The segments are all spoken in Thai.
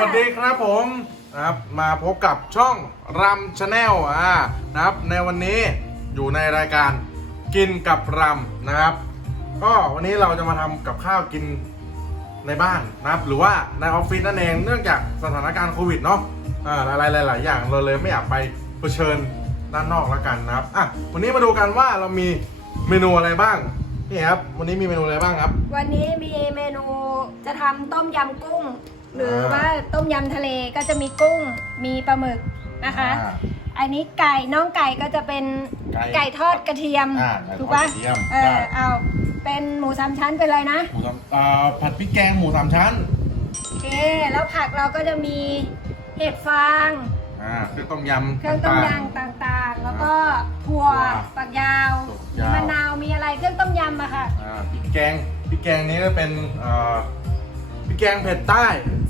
วัสดีครับผมนะครับมาพบกับช่องรำชาแนลอ่านะครับในวันนี้อยู่ในรายการกินกับรำนะครับ ก็วันนี้เราจะมาทำกับข้าวกินในบ้านนะครับ หรือว่าในออฟฟิศนั่นเองเนื่องจากสถานการณ์โควิดเนาะอ่าอะไรหลาย ๆ อย่างเราเลยไม่อยากไปเผชิญด้านนอกแล้วกันนะครับอะวันนี้มาดูกันว่าเรามีเมนูอะไรบ้างนี่ครับวันนี้มีเมนูอะไรบ้างครับ วันนี้มีเมนูจะทำต้มยำกุ้ง หรืออ่าว่าต้มยำทะเลก็จะมีกุ้งมีปลาหมึกนะคะ อ่า อันนี้ไก่น้องไก่ก็จะเป็นไก่ไก่ทอดกระเทียมอ่าไก่ทอดถูกปะกระเทียมเอได้ อเอาเป็นหมูสามชั้นเป็นอะไรนะหมูสามอ่าผัดพริกแกงหมูสามชั้นโอเคแล้วผักเราก็จะมีเห็ดฟาง อ่าเครื่องต้มยำเครื่องต้มต่างยำต่างๆ แล้วก็ถั่วถั่วฝักยาวถั่วยาวมะนาวมีอะไรเครื่องต้มยำอะค่ะ ๆอ่าพริกแกงพริกแกงนี้ก็เป็นเอ่อพริกแกงเผ็ดใต้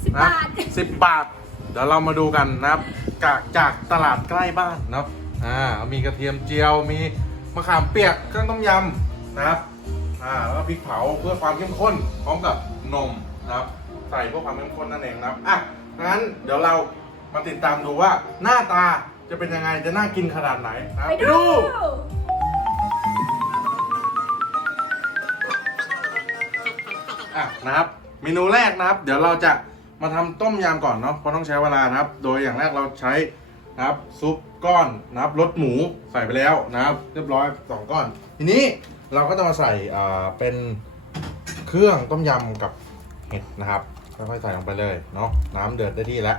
สิบนะบาท สิบบาท เดี๋ยวเรามาดูกันนะครับจากจากตลาดใกล้บ้านเนาะอ่ามีกระเทียมเจียวมีมะขามเปียกเครื่องต้มยำนะครับอ่าแล้วก็พริกเผาเพื่อความเข้มข้นพร้อมกับนมนะครับใส่เพื่อความเข้มข้นนั่นเองนะครับอะงั้นเดี๋ยวเรามาติดตามดูว่าหน้าตาจะเป็นยังไงจะน่ากินขนาดไหนนะครับไปดู อะนะครับเมนูแรกนะครับ เดี๋ยวเราจะ มาทำต้มยำก่อนเนาะเพราะต้องใช้เวลานะครับ โดยอย่างแรกเราใช้นะครับซุปก้อนนะครับรสหมูใส่ไปแล้วนะครับ เรียบร้อยสองก้อน ทีนี้เราก็จะมาใส่อ่าเป็นเครื่องต้มยำกับเห็ดนะครับค่อยๆใส่ลงไปเลยเนาะน้ำเดือดได้ที่แล้ว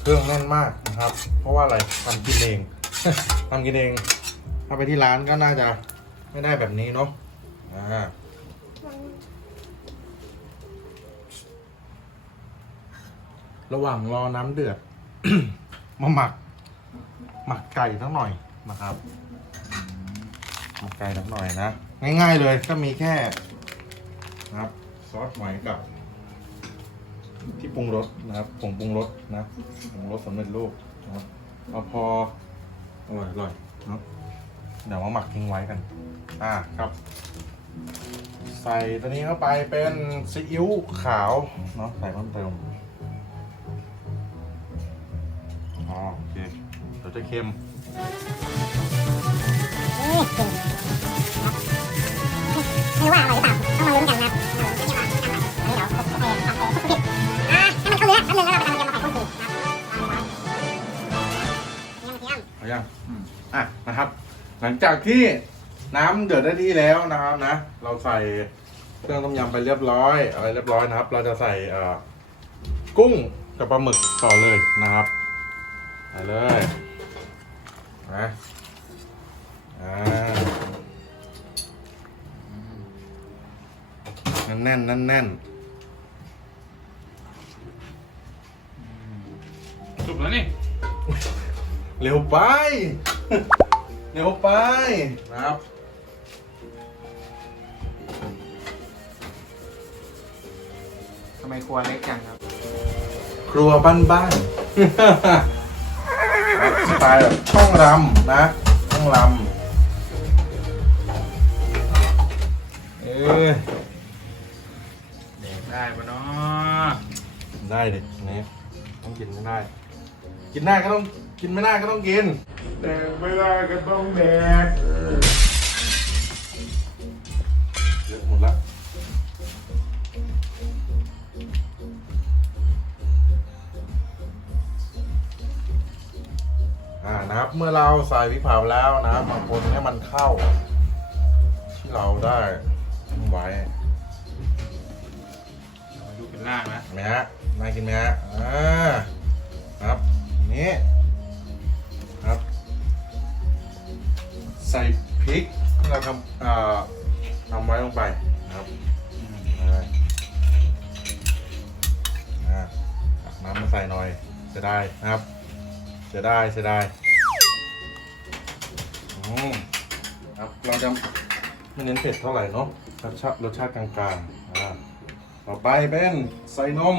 เครื่องแน่นมากนะครับ เพราะว่าอะไรทำกินเองทำกินเองถ้าไปที่ร้านก็น่าจะไม่ได้แบบนี้เนาะอ่า ระหว่างรอน้ำเดือด มาหมัก หมักไก่ทั้งหน่อยนะครับหมักไก่ทั้งหน่อยนะ ง่ายๆเลยก็มีแค่นะครับซอสหอยกับ ที่ปรุงรสนะครับผงปรุงรสนะผงรสสำเร็จรูปนะครับเอาพออร่อยอร่อยเนาะเดี๋ยวมาหมักทิ้งไว้กัน อ่าครับ ใส่ตัวนี้เข้าไปเป็นซีอิ๊วขาวเนาะใส่เพิ่มเติม จะเค็มไม่ว่าอร่อยหรือเปล่าต้องมาลุ้นกันนะอันนี้เราครบเออครับเออครบผิดอะให้มันเข้าเนื้อแป๊บนึงแล้วเราไปทำเกมาใส่ข้นคืนครับเทียมเทียมเอายังอะนะครับ หลังจากที่น้ำเดือดได้ที่แล้วนะครับนะ เราใส่เครื่องต้มยำไปเรียบร้อยอะไรเรียบร้อยนะครับ เราจะใส่เอ่อกุ้งกับปลาหมึกต่อเลยนะครับใส่เลย นะอ่าแน่นๆแน่นสุกแล้วนี่ๆเร็วไป เร็วไปนะครับทำไมครัวเล็กจังครับ ครัวบ้านๆ สไตล์แบบช่องรำนะช่องรำเออเด็กได้ปะเนาะได้ดินี่ต้องกินไม่ได้ กินได้ก็ต้องกินไม่ได้ก็ต้องกิน แดกไม่ได้ก็ต้องแดก เมื่อเราใส่พริกเผาแล้วนะบางคนให้มันเข้า ที่เราได้ไว้เอามาดูเป็นล่างนะเห็นไหมฮะน่ากินไหมฮะอ่าครับนี่ครับ ใส่พริกที่เราทำเอ่อทำไว้ลงไปนะครับอ่าอ่าตักน้ำมาใส่หน่อยจะได้นะครับจะได้จะได้ องจไม่เน้นเผ็ดเท่าไหร่เนาะรสชาติรสชาติกลางๆอ่าต่อไปเป็นใส่นม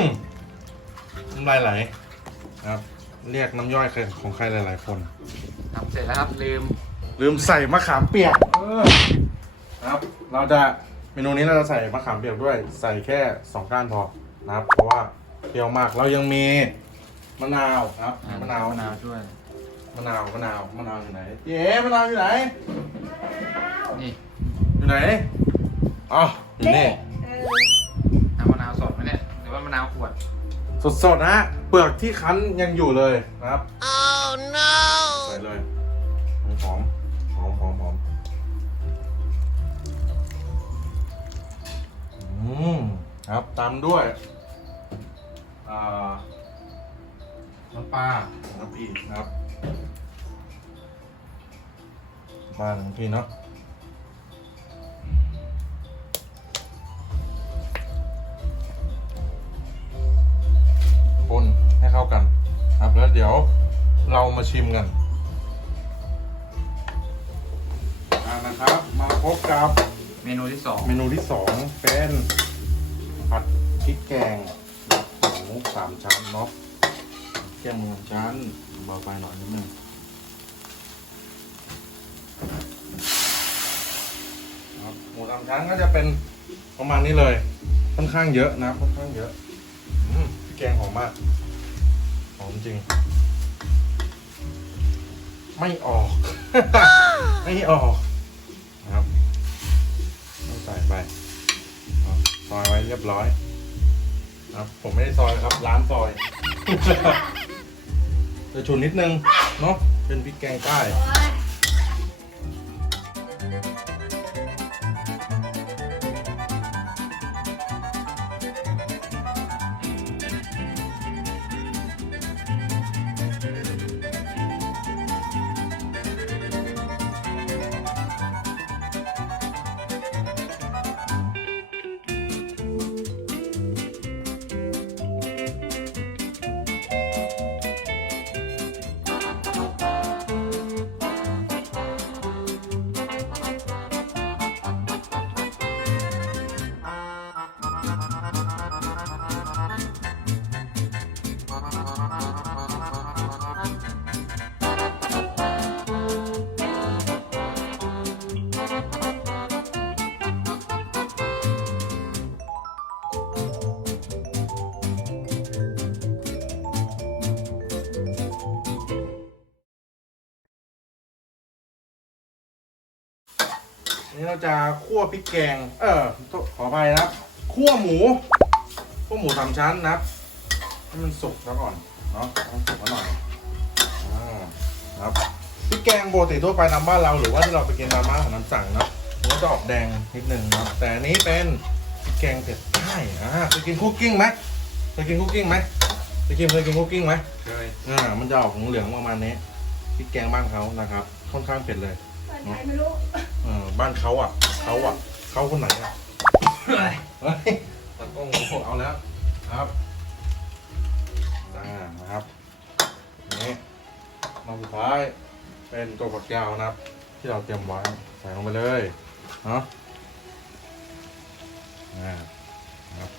มน้ำลายไหลครับ เรียกน้ำย่อยใครของใครหลายๆคน ทำเสร็จแล้วครับลืมลืมใส่มะขามเปียกเออครับ เราจะเมนูนี้เราจะใส่มะขามเปียกด้วย ใส่แค่สองก้านพอนะครับ เพราะว่าเปรี้ยวมากเรายังมีมะนาวครับ มะนาว มะนาวช่วยมะนาว มะนาว มะนาวอยู่ไหน เย้มะนาวอยู่ไหน นี่อยู่ไหน อ๋ออยู่นี่ เออ ขวด สดๆนะฮะเปลือกที่คั้นยังอยู่เลยนะครับ oh no ใส่เลยหอมหอมหอมหอมอืมครับตามด้วยอ่าน้ำปลาน้ำพีนะครับปลาน้ำพีเนาะ เรามาชิมกันอ่านะครับ มาพบกับเมนูที่สองเมนูที่สองเป็นผัดพริกแกงหมูสามชั้นเนาะแกงหมูสามชั้นเบาไฟหน่อยนิดนึงครับหมูสามชั้นก็จะเป็นประมาณนี้เลย ค่อนข้างเยอะนะค่อนข้างเยอะอืมพริกแกงหอมมากหอมจริง ไม่ออก ไม่ออกนะครับต้องใส่ไปครับซอยไว้เรียบร้อยครับผมไม่ได้ซอยครับ ร้านซอยจะฉุนนิดนึง เนาะเป็นพริกแกงใต้ นี่เราจะคั่วพริกแกง เออโทษขออภัยนะครับคั่วหมูคั่วหมูสามชั้นนะครับให้มันสุกซะก่อนเนาะให้มันสุกมาหน่อยอ่าครับพริกแกงปกติทั่วไปตามบ้านเราหรือว่าที่เราไปกินตามร้านของน้ำสั่งเนาะมันก็จะออกแดงนิดนึงเนาะแต่อันนี้เป็นพริกแกงเผ็ดใต้อ่าเคยกินคุกกิ้งไหมเคยกินคุกกิ้งไหมเคยกินเคยกินคุกกิ้งไหมเคยอ่ามันจะออกเหลืองๆประมาณนี้พริกแกงบ้านเขานะครับค่อนข้างเผ็ดเลยเปิดไหนไม่รู้เออ บ้านเขาอะเขาอะเขาคนไหนอะเฮ้ยตะกล้องเอาแล้วครับอ่านะครับนี่มาสุดท้ายเป็นตัวฝักยาวนะครับ ที่เราเตรียมไว้ใส่ลงไปเลยเนาะอ่าครับ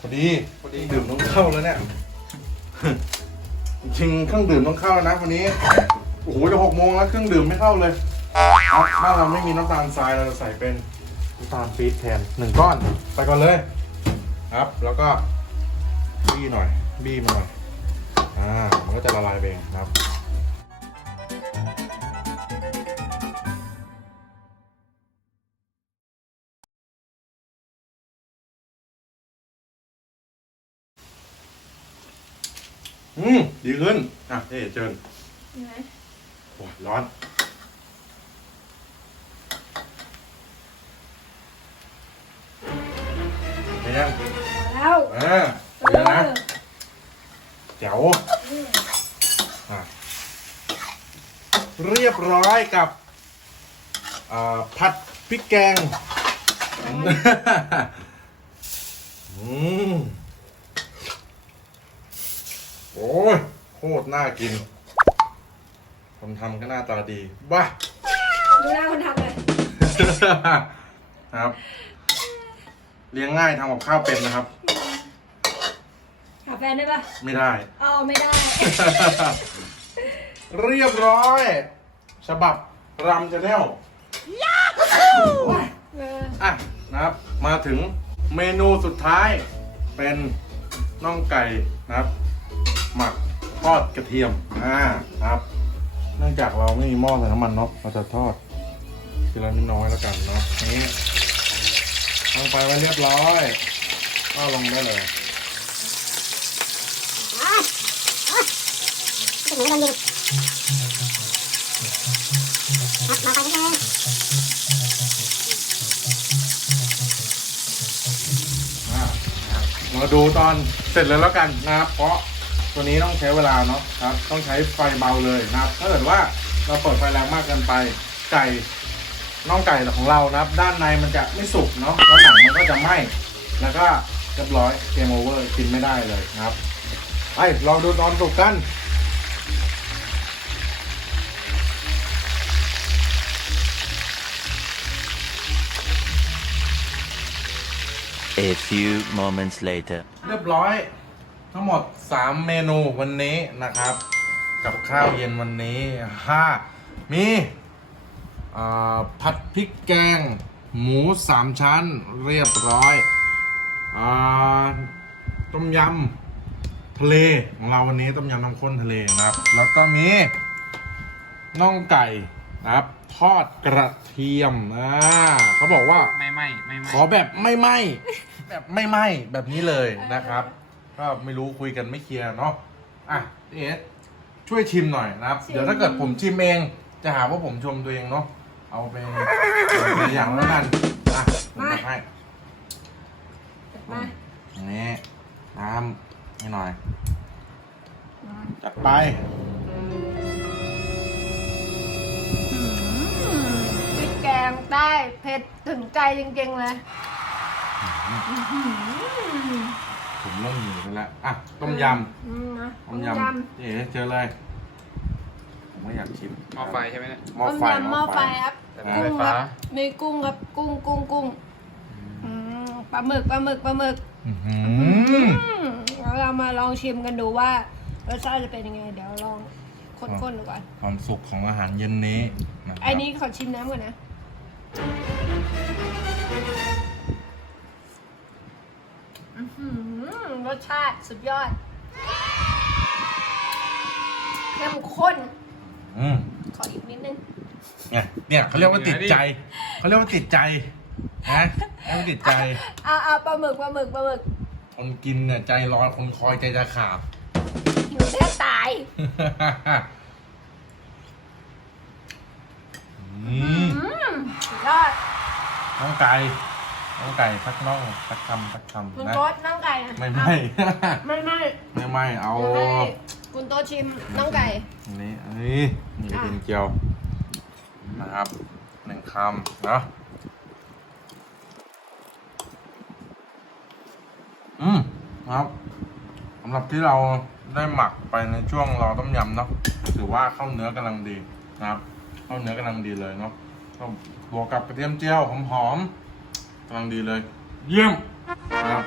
พอดีพอดีดื่มต้องเข้าแล้วเนี่ยจริงๆเครื่องดื่มต้องเข้าแล้วนะวันนี้โอ้โหจะหกโมงแล้วเครื่องดื่มไม่เข้าเลย ครับบ้านเราไม่มีน้ำตาลทรายเราจะใส่เป็นน้ำตาลปี๊บแทนหนึ่งก้อนไปก่อนเลย ครับ แล้วก็บี้หน่อย บี้มาหน่อยอ่ามันก็จะละลายไปเองครับอืม ดีขึ้น อะเอ๊เจิญเห็นไหมโอ้ยร้อนเป็น อแล้วอ่าเอเดี๋ยวนะอแจ๋วอะเรียบร้อยกับอ่าผัดพริกแกง อืมโอ้ยโคตรน่ากิน คนทำก็หน้าตาดีบ้า ดูหน้าคนทำเลยครับ เลี้ยงง่ายทำกับข้าวเป็นนะครับ หาแฟนได้ปะไม่ได้ เอาไม่ได้ เรียบร้อย ฉบับรำจะแนลเอออะนะครับ มาถึงเมนูสุดท้ายเป็นน่องไก่นะครับ หมักทอดกระเทียมอ่าครับ เนื่องจากเราไม่มีหม้อใส่น้ำมันเนาะเราจะทอดทีละนิดน้อยแล้วกันเนาะนี่ลงไปไว้เรียบร้อยก็ลงได้เลย ถึงโดนยิงครับมาไปนิดนึงอ่ามาดูตอนเสร็จเลยแล้วกันนะครับ เพราะตัวนี้ต้องใช้เวลาเนาะครับ ต้องใช้ไฟเบาเลยนะครับ ถ้าเกิดว่าเราเปิดไฟแรงมากเกินไป ไก่น่องไก่ของเรานะครับ ด้านในมันจะไม่สุกเนาะแล้วหนังมันก็จะไหม้แล้วก็เรียบร้อยเกมโอเวอร์กินไม่ได้เลยนะครับไปลองดูตอนสุกกัน A few moments later. เรียบร้อย ทั้งหมด 3 เมนูวันนี้นะครับ กับข้าวเย็นวันนี้ห้ามีอ่าผัดพริกแกง หมูสามชั้นเรียบร้อยอาต้มยำทะเลของเราวันนี้ต้มยำน้ำข้นทะเลนะครับ แล้วก็มีน่องไก่นะครับ ทอดกระเทียมอ่าเขาบอกว่าไม่ไม่ไม่ไม่ขอแบบไม่ไหม แบบไม่ไหมแบบนี้เลยนะครับ ก็ไม่รู้คุยกันไม่เคลียร์เนาะอะเอสช่วยชิมหน่อยนะครับ ชิม เดี๋ยวถ้าเกิดผมชิมเอง จะหาว่าผมชมตัวเองเนาะเอาไปตัวอย่างแล้วกันอะผมจะให้มาอันนี้น้ำให้หน่อย จัดไป พริกแกงใต้เผ็ดถึงใจจริงๆเลย ผมเริ่มหิวไปแล้วอะต้มยอืมนะำต้มยำเอ๋เจอเลย ผมก็อยากชิมหม้อไฟใช่ไหมเนี่ยหม้อต้มไฟยำหม้อไฟครับ แต่อ่าไฟกุ้งคฟ้ารับมีกุ้งครับ กุ้งกุ้งกุ้งอืมปลาหมึกปลาหมึกปลาหมึกอื้อหืออืมแล้วเรามาลองชิมกันดูว่ารสชาติจะเป็นยังไง เดี๋ยวลองคนๆดูก่อนความสุขของอาหารเย็นนี้นะครับ ไอ้นี้ขอชิมน้ำก่อนนะ อื้อหือ รสชาติสุดยอด เข้มข้น อืมขออีกนิดนึง เนี่ยเนี่ยเขาเรียกว่าติดใจเขาเรียกว่าติดใจนะเรียกว่าติดใจ อ่าอ่าปลาหมึกปลาหมึกปลาหมึกคนกินเนี่ยใจร้อนคนคอยใจจะขาดหิวแทบตาย อืมอืมสุดยอด น้องไก่ น้องไก่สักน่องสักคำสักคุณคำนะ โต๊ดน้องไก่นะไม่ไม่ไม่ไม่ไม่ไม่เอาเดี๋ยวให้คุณโต๊ดชิมน้องไก่ อันนี้อันนี้นี่กระเทียมเจียวนะครับหนึ่งคำเนาะอืมครับสำหรับที่เราได้หมักไปในช่วงรอต้มยำเนาะถือว่าเข้าเนื้อกำลังดีนะครับ เข้าเนื้อกำลังดีเลยเนาะก็บวกกับกระเทียมเจียวหอมๆ กำลังดีเลย เยี่ยมนะครับ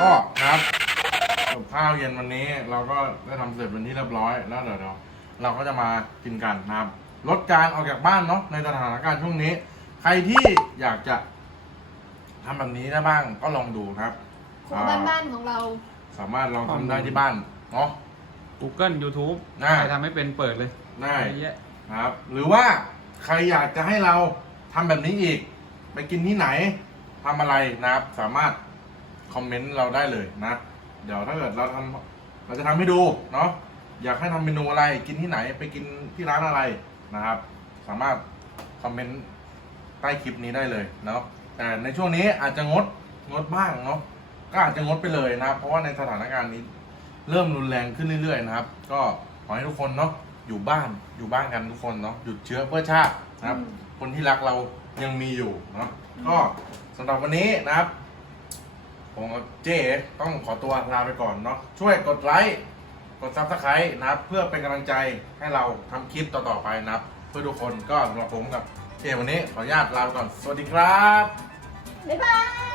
ก็นะครับกับข้าวเย็นวันนี้เราก็ได้ทำเสร็จเป็นที่เรียบร้อยแล้วเดี๋ยวเราเราก็จะมากินกันนะครับลดการออกจากบ้านเนาะในสถานการณ์ช่วงนี้ ใครที่อยากจะทำแบบนี้ได้บ้างก็ลองดูนะครับครัวบ้านๆของเรา สามารถลองทำได้ที่บ้านเนาะ Google YouTube น่า ใครทำไม่เป็นเปิดเลยได้ เยอะแยะนะครับหรือว่าใครอยากจะให้เราทำแบบนี้อีก ไปกินที่ไหนทำอะไรนะครับ สามารถคอมเมนต์เราได้เลยนะ เดี๋ยวถ้าเกิดเราทำเราจะทำให้ดูเนาะอยากให้ทำเมนูอะไร กินที่ไหน ไปกินที่ร้านอะไรนะครับ สามารถคอมเมนต์ใต้คลิปนี้ได้เลยเนาะแต่ในช่วงนี้อาจจะงดงดบ้างเนาะก็อาจจะงดไปเลยนะครับ เพราะว่าในสถานการณ์นี้เริ่มรุนแรงขึ้นเรื่อยๆนะครับ ก็ขอให้ทุกคนเนาะอยู่บ้านอยู่บ้านกันทุกคนเนาะหยุดเชื้อเพื่อชาตินะครับอืมคนที่รักเรา ยังมีอยู่เนาะก็สำหรับวันนี้นะครับ ผมกับเจ๊ต้องขอตัวลาไปก่อนเนาะช่วยกดไลค์กดซับสไครต์นะครับ เพื่อเป็นกำลังใจให้เราทำคลิปต่อๆไปนะครับ เพื่อทุกคนก็สำหรับผมกับเเควันนี้ขออนุญาตลาไปก่อน สวัสดีครับ บ๊ายบาย